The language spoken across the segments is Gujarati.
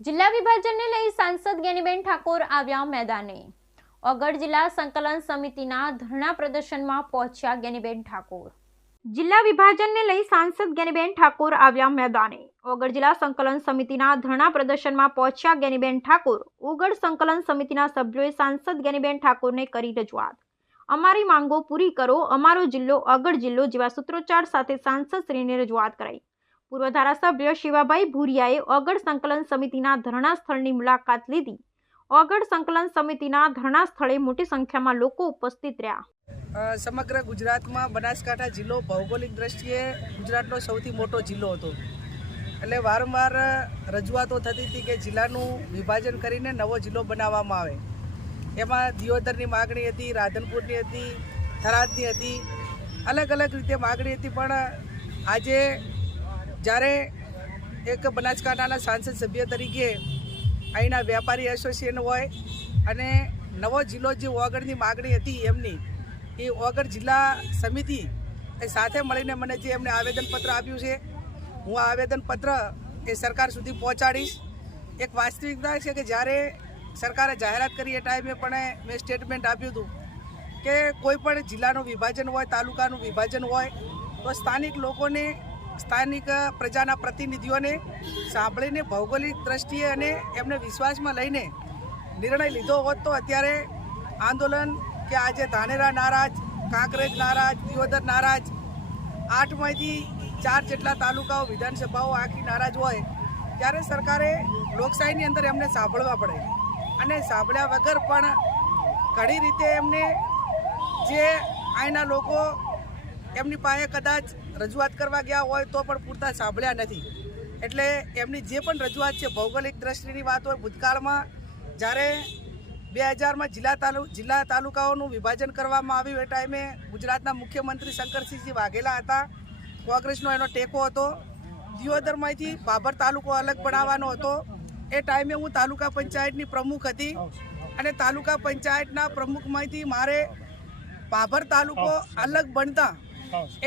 જિલ્લા વિભાજનને લઈ સાંસદ જ્ઞાનીબેન ઠાકોર આવ્યા મેદાને। ઓગળ જિલ્લા સંકલન સમિતિના ધરણા પ્રદર્શનમાં પહોંચ્યા જ્ઞાનીબેન ઠાકોર। જિલ્લા વિભાજનને લઈ સાંસદ જ્ઞાનીબેન ઠાકોર આવ્યા મેદાને। ઓગળ જિલ્લા સંકલન સમિતિના ધરણા પ્રદર્શનમાં પહોંચ્યા જ્ઞાનીબેન ઠાકોર। ઓગળ સંકલન સમિતિના સભ્યોએ સાંસદ જ્ઞાનીબેન ઠાકોરને કરી રજૂઆત। અમારી માંગો પૂરી કરો, અમારો જિલ્લો ઓગળ જિલ્લો જેવા સૂત્રોચ્ચાર સાથે સાંસદશ્રીને રજૂઆત કરાઈ। પૂર્વ ધારાસભ્ય શિવાભાઈ ભુરિયાએ ઓગળ સંકલન સમિતિના ધરણા સ્થળની મુલાકાત લીધી। ઓગળ સંકલન સમિતિના ધરણા સ્થળે મોટી સંખ્યામાં લોકો ઉપસ્થિત રહ્યા। સમગ્ર ગુજરાતમાં બનાસકાંઠા જિલ્લો ભૌગોલિક દ્રષ્ટિએ ગુજરાતનો સૌથી મોટો જિલ્લો હતો, એટલે વારંવાર રજૂઆતો થતી હતી કે જિલ્લાનું વિભાજન કરીને નવો જિલ્લો બનાવવામાં આવે। એમાં દિયોદરની માગણી હતી, રાધનપુરની હતી, થરાદની હતી, અલગ અલગ રીતે માગણી હતી। પણ આજે જ્યારે એક બનાસકાંઠાના સાંસદ સભ્ય તરીકે અહીંના વેપારી એસોસિએશન હોય અને નવો જિલ્લો જે ઓગળની માગણી હતી એમની, એ ઓગળ જિલ્લા સમિતિ એ સાથે મળીને મને જે એમને આવેદનપત્ર આપ્યું છે, હું આ આવેદનપત્ર એ સરકાર સુધી પહોંચાડીશ। એક વાસ્તવિકતા છે કે જ્યારે સરકારે જાહેરાત કરી એ ટાઈમે પણ મેં સ્ટેટમેન્ટ આપ્યું હતું કે કોઈ પણ જિલ્લાનું વિભાજન હોય, તાલુકાનું વિભાજન હોય તો સ્થાનિક લોકોને, સ્થાનિક પ્રજાના પ્રતિનિધિઓને સાંભળીને ભૌગોલિક દ્રષ્ટિએ અને એમને વિશ્વાસમાં લઈને નિર્ણય લીધો હોત તો અત્યારે આંદોલન કે આજે ધાનેરા નારાજ, કાંકરેજ નારાજ, દિયોદર નારાજ, 8માંથી 4 જેટલા તાલુકાઓ, વિધાનસભાઓ આખી નારાજ હોય, ત્યારે સરકારે લોકશાહીની અંદર એમને સાંભળવા પડે અને સાંભળ્યા વગર પણ ઘણી રીતે એમને જે અહીંના લોકો એમની પાસે કદાચ રજૂઆત કરવા ગયા હોય તો પણ પૂરતા સાંભળ્યા નથી। એટલે એમની જે પણ રજૂઆત છે ભૌગોલિક દ્રષ્ટિની વાત હોય, ભૂતકાળમાં જ્યારે 2000માં જિલ્લા તાલુકાઓનું વિભાજન કરવામાં આવ્યું એ ટાઈમે ગુજરાતના મુખ્યમંત્રી શંકરસિંહજી વાઘેલા હતા, કોંગ્રેસનો એનો ટેકો હતો। દિયોદરમાંથી ભાભર તાલુકો અલગ બનાવવાનો હતો, એ ટાઈમે હું તાલુકા પંચાયતની પ્રમુખ હતી અને તાલુકા પંચાયતના પ્રમુખમાંથી મારે ભાભર તાલુકો અલગ બનતા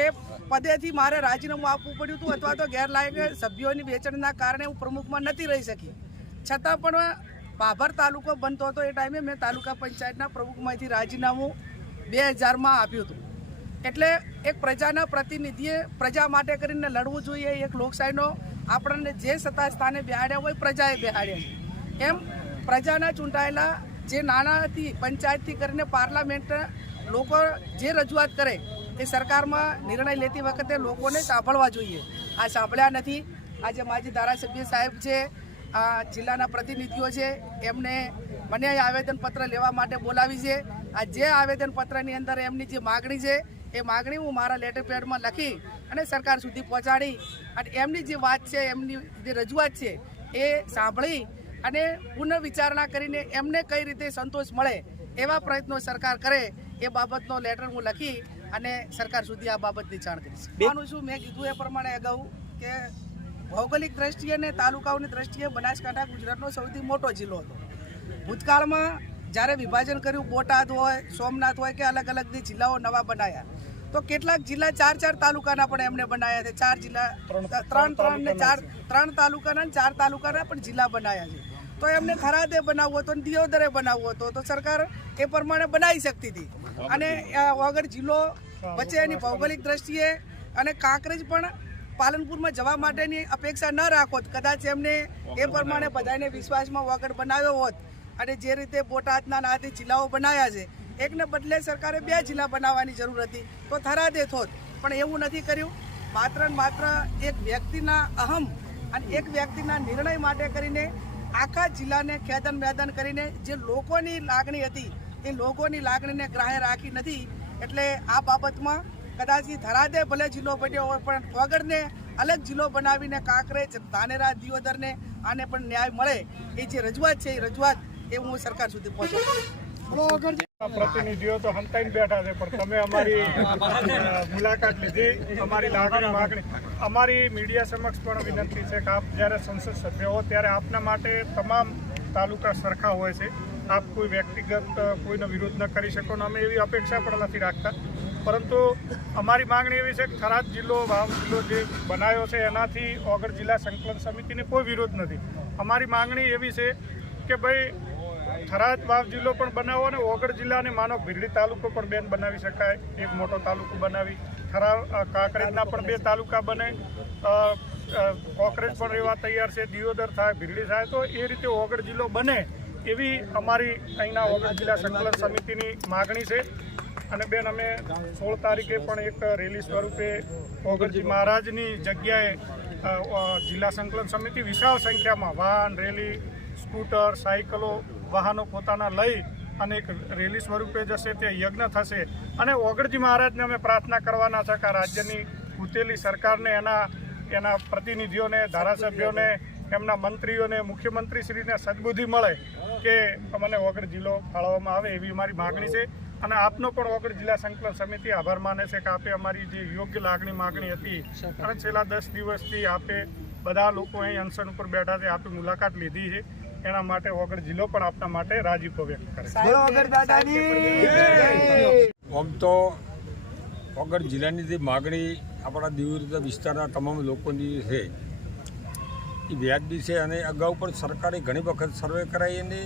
એ પદેથી મારે રાજીનામું આપવું પડ્યું હતું, અથવા તો ગેરલાયક સભ્યોની વેચાણના કારણે હું પ્રમુખમાં નથી રહી શકી। છતાં પણ ભાભર તાલુકો બનતો હતો એ ટાઈમે મેં તાલુકા પંચાયતના પ્રમુખમાંથી રાજીનામું 2000માં આપ્યું હતું। એટલે એક પ્રજાના પ્રતિનિધિએ પ્રજા માટે કરીને લડવું જોઈએ। એક લોકશાહીનો આપણને જે સત્તા સ્થાને બેહાડ્યા હોય પ્રજાએ બેહાડ્યા છે, એમ પ્રજાના ચૂંટાયેલા જે નાનાથી પંચાયતથી કરીને પાર્લામેન્ટ લોકો જે રજૂઆત કરે એ સરકારમાં નિર્ણય લેતી વખતે લોકોને સાંભળવા જોઈએ। આ સાંભળ્યા નથી। આજે માજી ધારાસભ્ય સાહેબ છે, આ જિલ્લાના પ્રતિનિધિઓ છે, એમને મને આવેદનપત્ર લેવા માટે બોલાવી છે। આ જે આવેદનપત્રની અંદર એમની જે માગણી છે એ માગણી હું મારા લેટર પેડમાં લખી અને સરકાર સુધી પહોંચાડી અને એમની જે વાત છે, એમની જે રજૂઆત છે એ સાંભળી અને પુનર્વિચારણા કરીને એમને કઈ રીતે સંતોષ મળે એવા પ્રયત્નો સરકાર કરે એ બાબતનો લેટર હું લખી અને સરકાર સુધી આ બાબતની જાણ કરીશ। માનું છું મેં કીધું એ પ્રમાણે અગાઉ કે ભૌગોલિક દ્રષ્ટિએ અને તાલુકાઓની દ્રષ્ટિએ બનાસકાંઠા ગુજરાતનો સૌથી મોટો જિલ્લો હતો। ભૂતકાળમાં જ્યારે વિભાજન કર્યું, બોટાદ હોય, સોમનાથ હોય કે અલગ અલગ જે જિલ્લાઓ નવા બનાવ્યા, તો કેટલાક જિલ્લા 4 તાલુકાના પણ એમને બનાવ્યા છે। 4 જિલ્લા, 3 તાલુકાના અને 4 તાલુકાના પણ જિલ્લા બનાવ્યા છે। તો એમને થરાદે બનાવવો હતો, દિયોદરે બનાવવો હતો તો સરકાર એ પ્રમાણે બનાવી શકતી હતી અને ઓગળ જિલ્લો વચ્ચે એની ભૌગોલિક દ્રષ્ટિએ અને કાંકરેજ પણ પાલનપુરમાં જવા માટેની અપેક્ષા ન રાખોત, કદાચ એમને એ પ્રમાણે બધાને વિશ્વાસમાં ઓગળ બનાવ્યો હોત અને જે રીતે બોટાદના આદિ જિલ્લાઓ બનાવ્યા છે, એકને બદલે સરકારે 2 જિલ્લા બનાવવાની જરૂર હતી તો થરાદે થોત, પણ એવું નથી કર્યું। માત્ર ને માત્ર એક વ્યક્તિના અહમ અને એક વ્યક્તિના નિર્ણય માટે કરીને આખા જિલ્લાને ખેદન મેદાન કરીને જે લોકોની લાગણી હતી એ લોકોની લાગણીને ગ્રાહ્ય રાખી નથી। એટલે આ બાબતમાં કદાચ થરાદે ભલે જિલ્લો બન્યો હોય પણ ઓગળને અલગ જિલ્લો બનાવીને કાંકરેજ, ધાનેરા, દિયોદરને આને પણ ન્યાય મળે એ જે રજૂઆત છે એ રજૂઆત એ હું સરકાર સુધી પહોંચાડીશ। પ્રતિનિધિઓ તો હંતાઈને બેઠા છે, પણ તમે અમારી મુલાકાત લીધી, અમારી માગણી અમારી મીડિયા સમક્ષ પણ વિનંતી છે કે આપ જ્યારે સંસદ સભ્ય હો ત્યારે આપના માટે તમામ તાલુકા સરખા હોય છે। આપ કોઈ વ્યક્તિગત કોઈનો વિરોધ ન કરી શકો ને અમે એવી અપેક્ષા પણ નથી રાખતા, પરંતુ અમારી માંગણી એવી છે કે થરાદ જિલ્લો, વાવ જિલ્લો જે બનાવ્યો છે એનાથી ઓગળ જિલ્લા સંકલન સમિતિને કોઈ વિરોધ નથી, અમારી માંગણી એવી છે કે ભાઈ થરાદ વાવ જિલ્લો પણ બનાવો અને વગર જિલ્લાને માનો ભીરડી તાલુકો પણ બેન બનાવી શકાય, એક મોટો તાલુકો બનાવી કાંકરેજના પણ 2 તાલુકા બને, કોકરેજ પણ રહેવા તૈયાર છે, દિયોદર થાય, ભીરડી થાય, તો એ રીતે વગર જિલ્લો બને એવી અમારી અહીંના વગર જિલ્લા સંકલન સમિતિની માગણી છે. અને બેન અમે 16 તારીખે પણ એક રેલી સ્વરૂપે ઓગરજી મહારાજની જગ્યાએ જિલ્લા સંકલન સમિતિ વિશાળ સંખ્યામાં વાહન, રેલી, સ્કૂટર, સાયકલો, વાહનો પોતાના લઈ અને એક રેલી સ્વરૂપે જશે, તે યજ્ઞ થશે. અને ઓગરજી મહારાજને અમે પ્રાર્થના કરવાના છે કે રાજ્યની ઉતેલી સરકારને એના પ્રતિનિધિઓને, ધારાસભ્યોને, એમના મંત્રીઓને, મુખ્યમંત્રીશ્રીને સદબુદ્ધિ મળે કે અમને વગર જિલ્લો ફાળવવામાં આવે એવી અમારી માગણી છે. અને આપનો પણ વગર જિલ્લા સંકલન સમિતિ આભાર માને છે કે આપે અમારી જે યોગ્ય માગણી હતી અને છેલ્લા 10 દિવસથી આપે બધા લોકો અહીં અનશન ઉપર બેઠા છે, આપે મુલાકાત લીધી છે, એના માટે વગર જિલ્લો પણ આપના માટે રાજીપો વ્યક્ત કરે છે. આમ તો વગર જિલ્લાની જે માગણી આપણા દીવ વિસ્તારના તમામ લોકોની છે એ વ્યાજબી છે. અને અગાઉ પણ સરકારે ઘણી વખત સર્વે કરાવી અને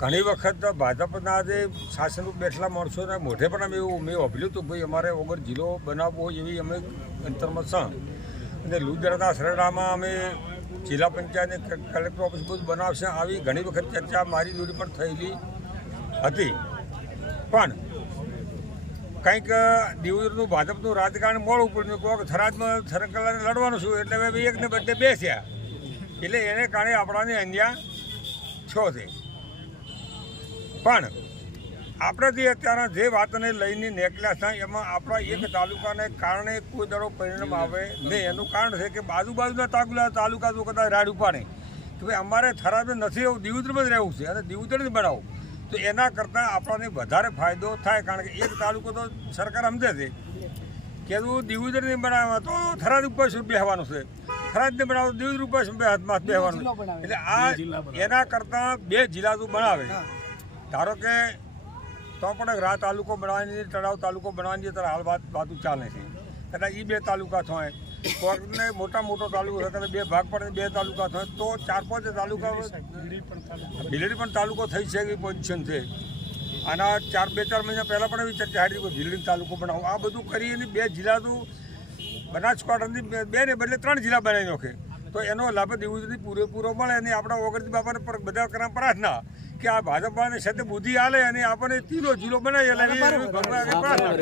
ઘણી વખત ભાજપના જે શાસન બેઠેલા માણસોના મોઢે પણ અમે એવું મેં વાપર્યું હતું ભાઈ અમારે વગર જિલ્લો બનાવવો એવી અમે અંતરમાં છે. અને લુદરાના સરડામાં અમે જિલ્લા પંચાયત કલેક્ટર ઓફિસ બધું બનાવશે આવી ઘણી વખત ચર્ચા મારી જોડી પણ થયેલી હતી. પણ કંઈક દીવનું ભાજપનું રાજકારણ મોડું પડ્યું, કોઈક થરાદમાં સરકલાને લડવાનું છું એટલે હવે એકને બદલે 2 થયા, એટલે એને કારણે આપણાને અન્યાય છો છે. પણ આપણે જે અત્યારે જે વાતને લઈને નીકળ્યા છે એમાં આપણા એક તાલુકાને કારણે કોઈ દડો પરિણામ આવે નહીં. એનું કારણ છે કે બાજુના તાલુકા જો કદાચ રાડ ઉપાડે તો ભાઈ અમારે થરાદમાં નથી રહેવું, દીવદરમાં જ રહેવું છે અને દીવદર જ બનાવવું, તો એના કરતાં આપણને વધારે ફાયદો થાય. કારણ કે એક તાલુકો તો સરકાર સમજે છે કે તું દીવદરને બનાવવા તો થરાદ ઉપર શું બેસવાનું છે, થરાદને બનાવો તો દીવદર ઉપર શું બેસવાનું, એટલે આ એના કરતાં 2 જિલ્લા તું બનાવે. ધારો કે તો પણ રા તાલુકો બનાવવાની, તળાવ તાલુકો બનાવવાની ત્યારે હાલ વાતો ચાલે છે, કદાચ એ 2 તાલુકા થાય, કોઈને મોટો તાલુકો થાય કદાચ 2 ભાગ પડે 2 તાલુકા થાય તો 4-5 તાલુકા, ભીલડી પણ તાલુકો થઈ છે એવી પોઝિશન છે. આના 2-4 મહિના પહેલાં પણ એવી ચર્ચા હતી કે ભીલડી તાલુકો બનાવો. આ બધું કરી અને 2 જિલ્લા તો બનાસકાંઠાની 2 ને બદલે 3 જિલ્લા બનાવી નાખે તો એનો લાભ દીવથી પૂરેપૂરો મળે. અને આપણા ઓગરજી બાપાને પર બધા કરવા પ્રાર્થના કે આ ભાજપાને સાથે બુદ્ધિ આલે અને આપણને 3 જિલ્લો બનાવી એટલે પ્રાર્થના